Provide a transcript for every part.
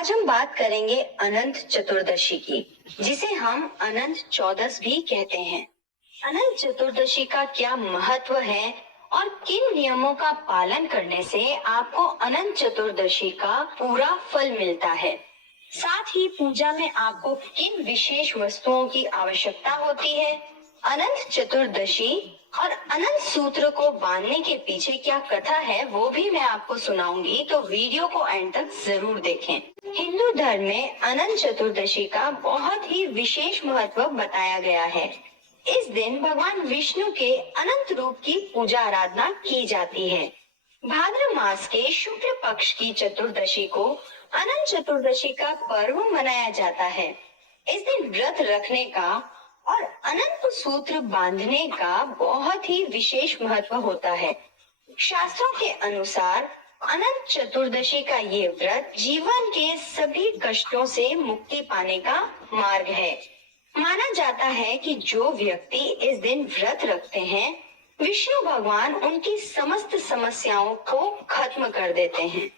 आज हम बात करेंगे अनंत चतुर्दशी की, जिसे हम अनंत चौदस भी कहते हैं। अनंत चतुर्दशी का क्या महत्व है और किन नियमों का पालन करने से आपको अनंत चतुर्दशी का पूरा फल मिलता है। साथ ही पूजा में आपको किन विशेष वस्तुओं की आवश्यकता होती है। अनंत चतुर्दशी और अनंत सूत्र को बांधने के पीछे क्या कथा है वो भी मैं आपको सुनाऊंगी, तो वीडियो को एंड तक जरूर देखें। हिंदू धर्म में अनंत चतुर्दशी का बहुत ही विशेष महत्व बताया गया है। इस दिन भगवान विष्णु के अनंत रूप की पूजा आराधना की जाती है। भाद्र मास के शुक्ल पक्ष की चतुर्दशी को अनंत चतुर्दशी का पर्व मनाया जाता है। इस दिन व्रत रखने का और अनंत सूत्र बांधने का बहुत ही विशेष महत्व होता है। शास्त्रों के अनुसार अनंत चतुर्दशी का ये व्रत जीवन के सभी कष्टों से मुक्ति पाने का मार्ग है। माना जाता है कि जो व्यक्ति इस दिन व्रत रखते हैं, विष्णु भगवान उनकी समस्त समस्याओं को खत्म कर देते हैं।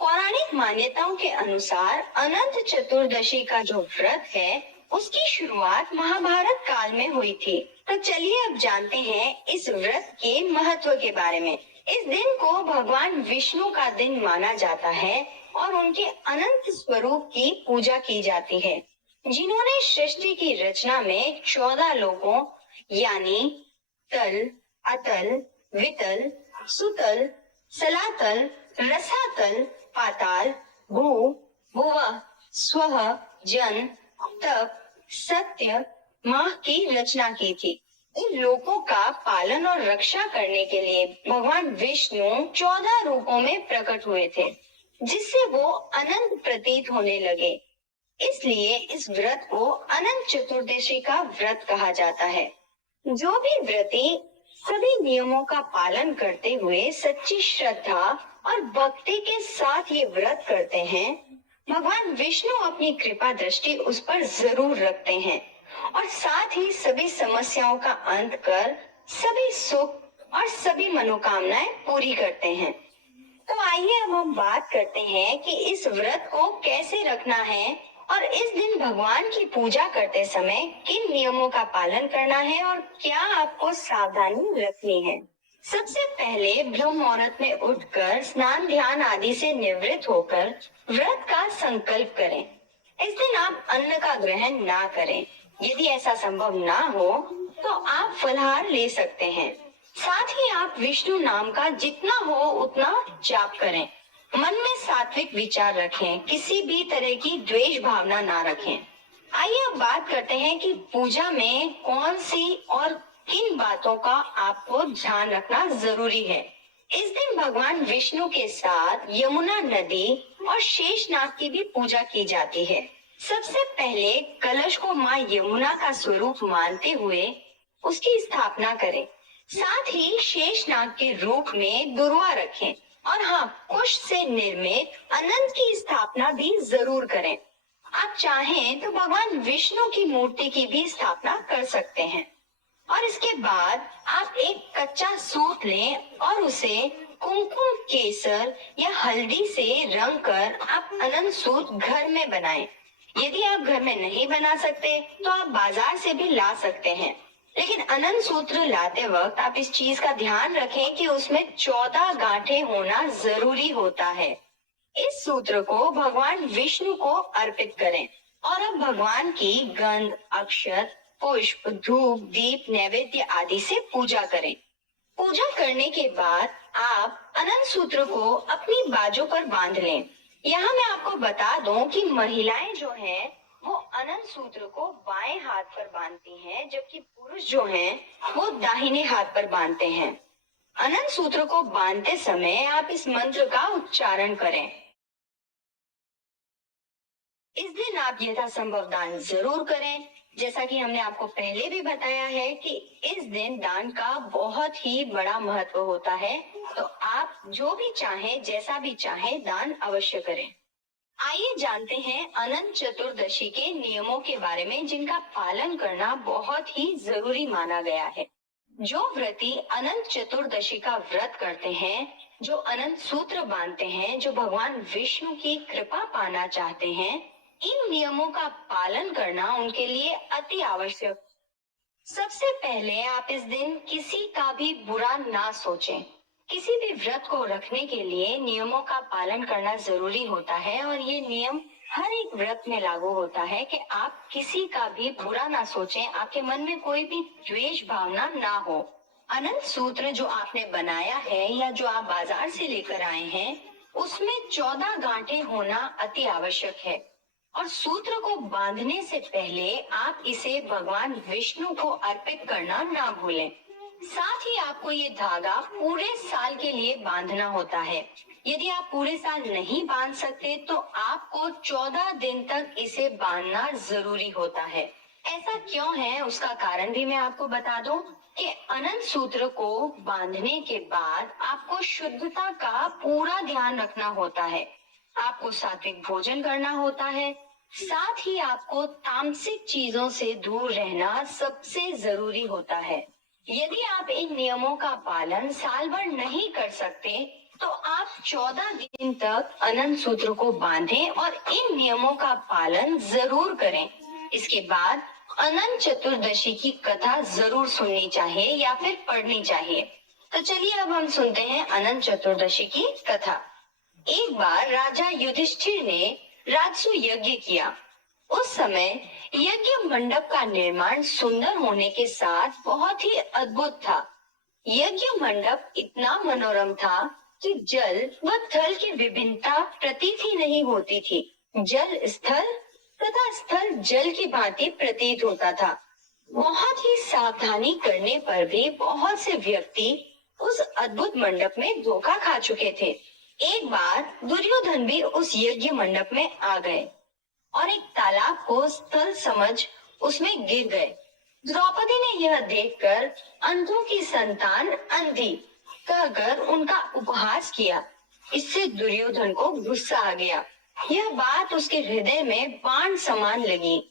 पौराणिक मान्यताओं के अनुसार अनंत चतुर्दशी का जो व्रत है, उसकी शुरुआत महाभारत काल में हुई थी। तो चलिए अब जानते हैं इस व्रत के महत्व के बारे में। इस दिन को भगवान विष्णु का दिन माना जाता है और उनके अनंत स्वरूप की पूजा की जाती है, जिन्होंने सृष्टि की रचना में 14 लोकों यानी तल, अतल, वितल, सुतल, सलातल, रसातल, पाताल, भू, भुवः, स्वः, जन, तप, सत्य, माह की रचना की थी। इन लोकों का पालन और रक्षा करने के लिए भगवान विष्णु 14 रूपों में प्रकट हुए थे, जिससे वो अनंत प्रतीत होने लगे। इसलिए इस व्रत को अनंत चतुर्दशी का व्रत कहा जाता है। जो भी व्रती सभी नियमों का पालन करते हुए सच्ची श्रद्धा और भक्ति के साथ ये व्रत करते हैं, भगवान विष्णु अपनी कृपा दृष्टि उस पर जरूर रखते हैं और साथ ही सभी समस्याओं का अंत कर सभी सुख और सभी मनोकामनाएं पूरी करते हैं। तो आइए अब हम बात करते हैं कि इस व्रत को कैसे रखना है और इस दिन भगवान की पूजा करते समय किन नियमों का पालन करना है और क्या आपको सावधानी रखनी है। सबसे पहले ब्रह्म मुहूर्त में उठकर स्नान ध्यान आदि से निवृत्त होकर व्रत का संकल्प करें। इस दिन आप अन्न का ग्रहण ना करें। यदि ऐसा संभव ना हो तो आप फलाहार ले सकते हैं। साथ ही आप विष्णु नाम का जितना हो उतना जाप करें। मन में सात्विक विचार रखें, किसी भी तरह की द्वेष भावना ना रखें। आइए अब बात करते हैं कि पूजा में कौन सी और किन बातों का आपको ध्यान रखना जरूरी है। इस दिन भगवान विष्णु के साथ यमुना नदी और शेषनाग की भी पूजा की जाती है। सबसे पहले कलश को माँ यमुना का स्वरूप मानते हुए उसकी स्थापना करें। साथ ही शेषनाग के रूप में दुर्वा रखें और हाँ, कुश से निर्मित अनंत की स्थापना भी जरूर करें। आप चाहें तो भगवान विष्णु की मूर्ति की भी स्थापना कर सकते हैं। और इसके बाद आप एक कच्चा सूत लें और उसे कुमकुम, केसर या हल्दी से रंग कर आप अनंत सूत घर में बनाएं। यदि आप घर में नहीं बना सकते तो आप बाजार से भी ला सकते हैं, लेकिन अनंत सूत्र लाते वक्त आप इस चीज का ध्यान रखें कि उसमें 14 गांठें होना जरूरी होता है। इस सूत्र को भगवान विष्णु को अर्पित करें और अब भगवान की गंध, अक्षत, पुष्प, धूप, दीप, नैवेद्य आदि से पूजा करें। पूजा करने के बाद आप अनंत सूत्र को अपनी बाजू पर बांध लें। यहाँ मैं आपको बता दूं कि महिलाएं जो हैं वो अनंत सूत्र को बाएं हाथ पर बांधती हैं, जबकि पुरुष जो हैं वो दाहिने हाथ पर बांधते हैं। अनंत सूत्र को बांधते समय आप इस मंत्र का उच्चारण करें। इस दिन आप यथासंभव दान जरूर करें। जैसा कि हमने आपको पहले भी बताया है कि इस दिन दान का बहुत ही बड़ा महत्व होता है, तो आप जो भी चाहें, जैसा भी चाहें, दान अवश्य करें। आइए जानते हैं अनंत चतुर्दशी के नियमों के बारे में, जिनका पालन करना बहुत ही जरूरी माना गया है। जो व्रती अनंत चतुर्दशी का व्रत करते हैं जो अनंत सूत्र बांधते हैं, जो भगवान विष्णु की कृपा पाना चाहते हैं, इन नियमों का पालन करना उनके लिए अति आवश्यक। सबसे पहले आप इस दिन किसी का भी बुरा ना सोचें। किसी भी व्रत को रखने के लिए नियमों का पालन करना जरूरी होता है और ये नियम हर एक व्रत में लागू होता है कि आप किसी का भी बुरा ना सोचें, आपके मन में कोई भी द्वेष भावना ना हो। अनंत सूत्र जो आपने बनाया है या जो आप बाजार से लेकर आए हैं, उसमें 14 गांठें होना अति आवश्यक है और सूत्र को बांधने से पहले आप इसे भगवान विष्णु को अर्पित करना ना भूलें। साथ ही आपको ये धागा पूरे साल के लिए बांधना होता है। यदि आप पूरे साल नहीं बांध सकते तो आपको 14 दिन तक इसे बांधना जरूरी होता है। ऐसा क्यों है, उसका कारण भी मैं आपको बता दूं कि अनंत सूत्र को बांधने के बाद आपको शुद्धता का पूरा ध्यान रखना होता है। आपको सात्विक भोजन करना होता है। साथ ही आपको तामसिक चीजों से दूर रहना सबसे जरूरी होता है। यदि आप इन नियमों का पालन साल भर नहीं कर सकते तो आप 14 दिन तक अनंत सूत्र को बांधें और इन नियमों का पालन जरूर करें। इसके बाद अनंत चतुर्दशी की कथा जरूर सुननी चाहिए या फिर पढ़नी चाहिए। तो चलिए अब हम सुनते हैं अनंत चतुर्दशी की कथा। एक बार राजा युधिष्ठिर ने राजसु यज्ञ किया। उस समय यज्ञ मंडप का निर्माण सुंदर होने के साथ बहुत ही अद्भुत था। यज्ञ मंडप इतना मनोरम था कि जल व थल की विभिन्नता प्रतीत ही नहीं होती थी। जल स्थल तथा स्थल जल की भांति प्रतीत होता था। बहुत ही सावधानी करने पर भी बहुत से व्यक्ति उस अद्भुत मंडप में धोखा खा चुके थे। एक बार दुर्योधन भी उस यज्ञ मंडप में आ गए और एक तालाब को स्थल समझ उसमें गिर गए। द्रौपदी ने यह देखकर अंधों की संतान अंधी कहकर उनका उपहास किया। इससे दुर्योधन को गुस्सा आ गया। यह बात उसके हृदय में बाण समान लगी।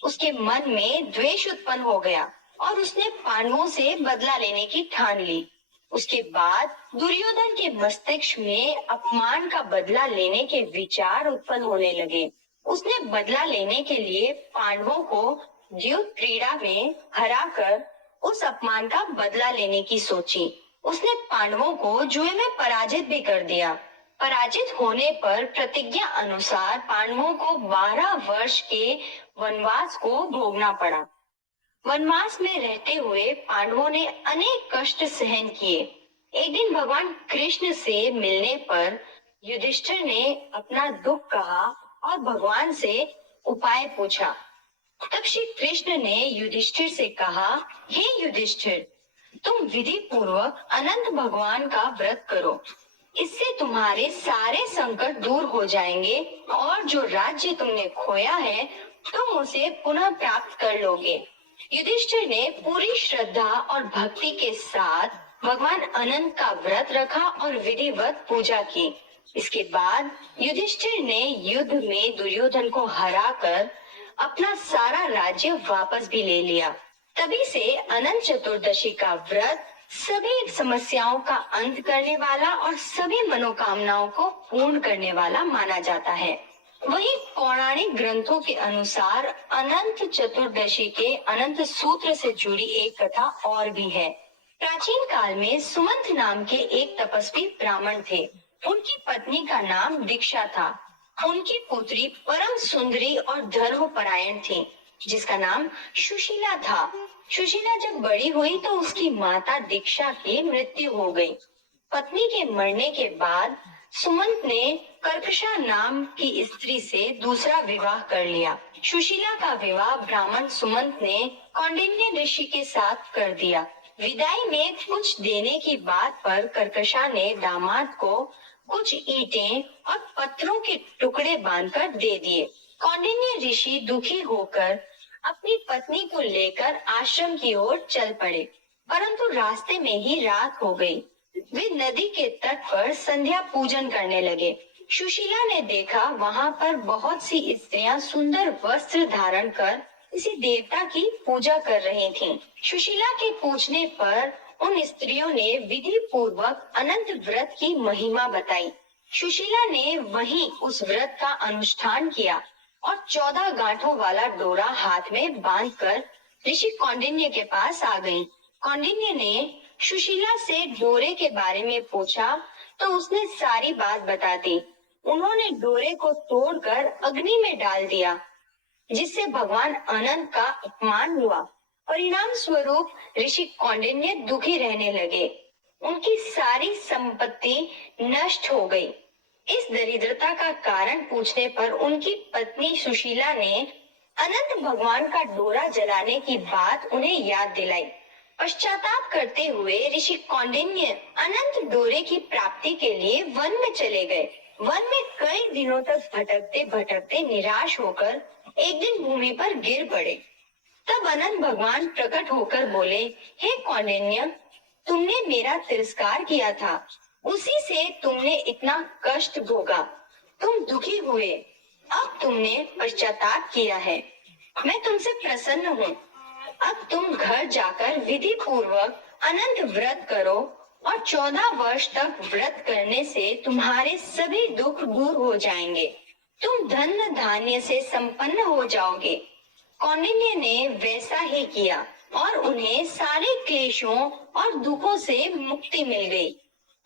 उसके मन में द्वेष उत्पन्न हो गया और उसने पांडवों से बदला लेने की ठान ली। उसके बाद दुर्योधन के मस्तिष्क में अपमान का बदला लेने के विचार उत्पन्न होने लगे। उसने बदला लेने के लिए पांडवों को द्यूत क्रीड़ा में हराकर उस अपमान का बदला लेने की सोची। उसने पांडवों को जुए में पराजित भी कर दिया। पराजित होने पर प्रतिज्ञा अनुसार पांडवों को 12 वर्ष के वनवास को भोगना पड़ा। वनवास में रहते हुए पांडवों ने अनेक कष्ट सहन किए। एक दिन भगवान कृष्ण से मिलने पर युधिष्ठिर ने अपना दुख कहा और भगवान से उपाय पूछा। तब श्री कृष्ण ने युधिष्ठिर से कहा, हे युधिष्ठिर, तुम विधि पूर्वक अनंत भगवान का व्रत करो। इससे तुम्हारे सारे संकट दूर हो जाएंगे और जो राज्य तुमने खोया है तुम उसे पुनः प्राप्त कर लोगे। युधिष्ठिर ने पूरी श्रद्धा और भक्ति के साथ भगवान अनंत का व्रत रखा और विधिवत पूजा की। इसके बाद युधिष्ठिर ने युद्ध में दुर्योधन को हराकर अपना सारा राज्य वापस भी ले लिया। तभी से अनंत चतुर्दशी का व्रत सभी समस्याओं का अंत करने वाला और सभी मनोकामनाओं को पूर्ण करने वाला माना जाता है। वही पौराणिक ग्रंथों के अनुसार अनंत चतुर्दशी के अनंत सूत्र से जुड़ी एक कथा और भी है। प्राचीन काल में सुमंत नाम के एक तपस्वी ब्राह्मण थे। उनकी पत्नी का नाम दीक्षा था। उनकी पुत्री परम सुंदरी और धर्मपरायण थी, जिसका नाम सुशीला था। सुशीला जब बड़ी हुई तो उसकी माता दीक्षा की मृत्यु हो गई। पत्नी के मरने के बाद सुमंत ने कर्कशा नाम की स्त्री से दूसरा विवाह कर लिया। सुशीला का विवाह ब्राह्मण सुमंत ने कौंडिन्य ऋषि के साथ कर दिया। विदाई में कुछ देने की बात पर कर्कशा ने दामाद को कुछ ईंटें और पत्थरों के टुकड़े बांधकर दे दिए। कौंडिन्य ऋषि दुखी होकर अपनी पत्नी को लेकर आश्रम की ओर चल पड़े, परंतु रास्ते में ही रात हो गई। वे नदी के तट पर संध्या पूजन करने लगे। सुशीला ने देखा वहां पर बहुत सी स्त्रियां सुंदर वस्त्र धारण कर किसी देवता की पूजा कर रही थीं। सुशीला के पूछने पर उन स्त्रियों ने विधि पूर्वक अनंत व्रत की महिमा बताई। सुशीला ने वहीं उस व्रत का अनुष्ठान किया और 14 गांठों वाला डोरा हाथ में बांधकर ऋषि कौंडिन्य के पास आ गई। कौंडिन्य ने सुशीला से डोरे के बारे में पूछा तो उसने सारी बात बता दी। उन्होंने डोरे को तोड़कर अग्नि में डाल दिया, जिससे भगवान अनंत का अपमान हुआ। परिणाम स्वरूप ऋषि कौंडिन्य दुखी रहने लगे। उनकी सारी संपत्ति नष्ट हो गई। इस दरिद्रता का कारण पूछने पर उनकी पत्नी सुशीला ने अनंत भगवान का डोरा जलाने की बात उन्हें याद दिलाई। पश्चाताप करते हुए ऋषि कौंडिन्य अनंत डोरे की प्राप्ति के लिए वन में चले गए। वन में कई दिनों तक भटकते भटकते निराश होकर एक दिन भूमि पर गिर पड़े। तब अनंत भगवान प्रकट होकर बोले, हे कौंडिन्य, तुमने मेरा तिरस्कार किया था, उसी से तुमने इतना कष्ट भोगा। तुम दुखी हुए, अब तुमने पश्चाताप किया है। मैं तुमसे प्रसन्न हूँ। अब तुम घर जाकर विधि पूर्वक अनंत व्रत करो और 14 वर्ष तक व्रत करने से तुम्हारे सभी दुख दूर हो जाएंगे। तुम धन धान्य से संपन्न हो जाओगे। कौंडिन्य ने वैसा ही किया और उन्हें सारे क्लेशों और दुखों से मुक्ति मिल गई।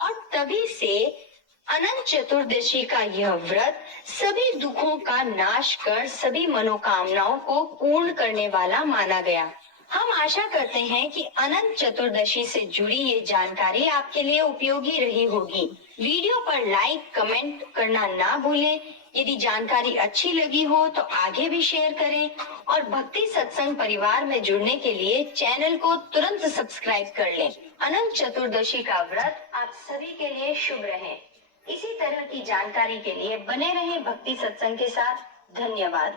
और तभी से अनंत चतुर्दशी का यह व्रत सभी दुखों का नाश कर सभी मनोकामनाओं को पूर्ण करने वाला माना गया। हम आशा करते हैं कि अनंत चतुर्दशी से जुड़ी ये जानकारी आपके लिए उपयोगी रही होगी। वीडियो पर लाइक कमेंट करना ना भूलें। यदि जानकारी अच्छी लगी हो तो आगे भी शेयर करें और भक्ति सत्संग परिवार में जुड़ने के लिए चैनल को तुरंत सब्सक्राइब कर लें। अनंत चतुर्दशी का व्रत आप सभी के लिए शुभ रहे। इसी तरह की जानकारी के लिए बने रहें भक्ति सत्संग के साथ। धन्यवाद।